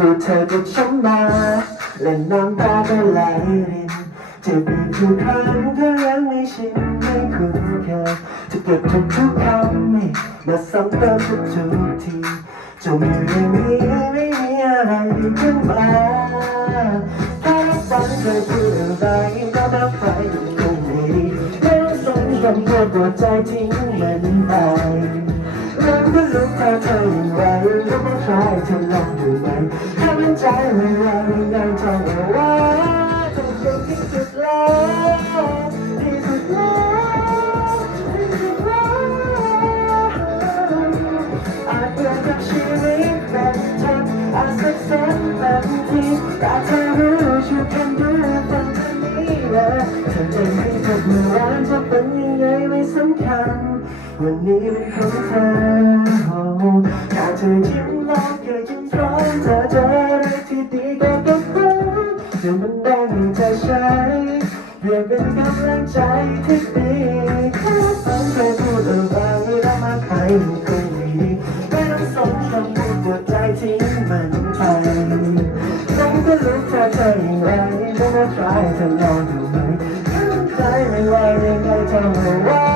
ดูเธอกับฉันมาเล่นน้ำตาก็ไหลรินจะบีบทุกครั้งถ้ายังไม่ชินไม่คุ้นเคยจะเก็บทุกทุกๆคำให้มาซ้ำเติมทุกทุกๆทีจงอยู่อย่างนี้ไม่มีอะไรดีขึ้นมาถ้าฝันเคยพูดอะไรก็มาไปอยู่ตรงนี้ไม่ต้องสนคำพูดตัวใจทิ้งมันไป ก็มาใครเธอลองดูไหมถ้ามั่นใจไม่ว่ายังไงเธอเอาไว้เธอเป็นที่สุดแล้วที่สุดแล้วที่สุดแล้วอาจเปลี่ยนกับชีวิตแบบเธออาจสักเซนแบบทีแต่เธอรู้ช่วยกันดูตอนนี้ละเธอจะให้เธอเมื่อวานจะเป็นยังไงไม่สำคัญวันนี้เป็นของเธอแค่เธอยิ้ เดี๋ยวมันได้ให้เธอใช้เพื่อเป็นกำลังใจที่ดีแค่ฝันเคยพูดอะไรแล้วมาใครไม่เคยมีไม่ต้องสนคำพูดหัวใจทิ้งมันไปน้องก็รู้เธอเธออย่างไรไม่ว่าใครเธอลองดูไหมใจไม่ว่ายังไงเธอไม่ว่า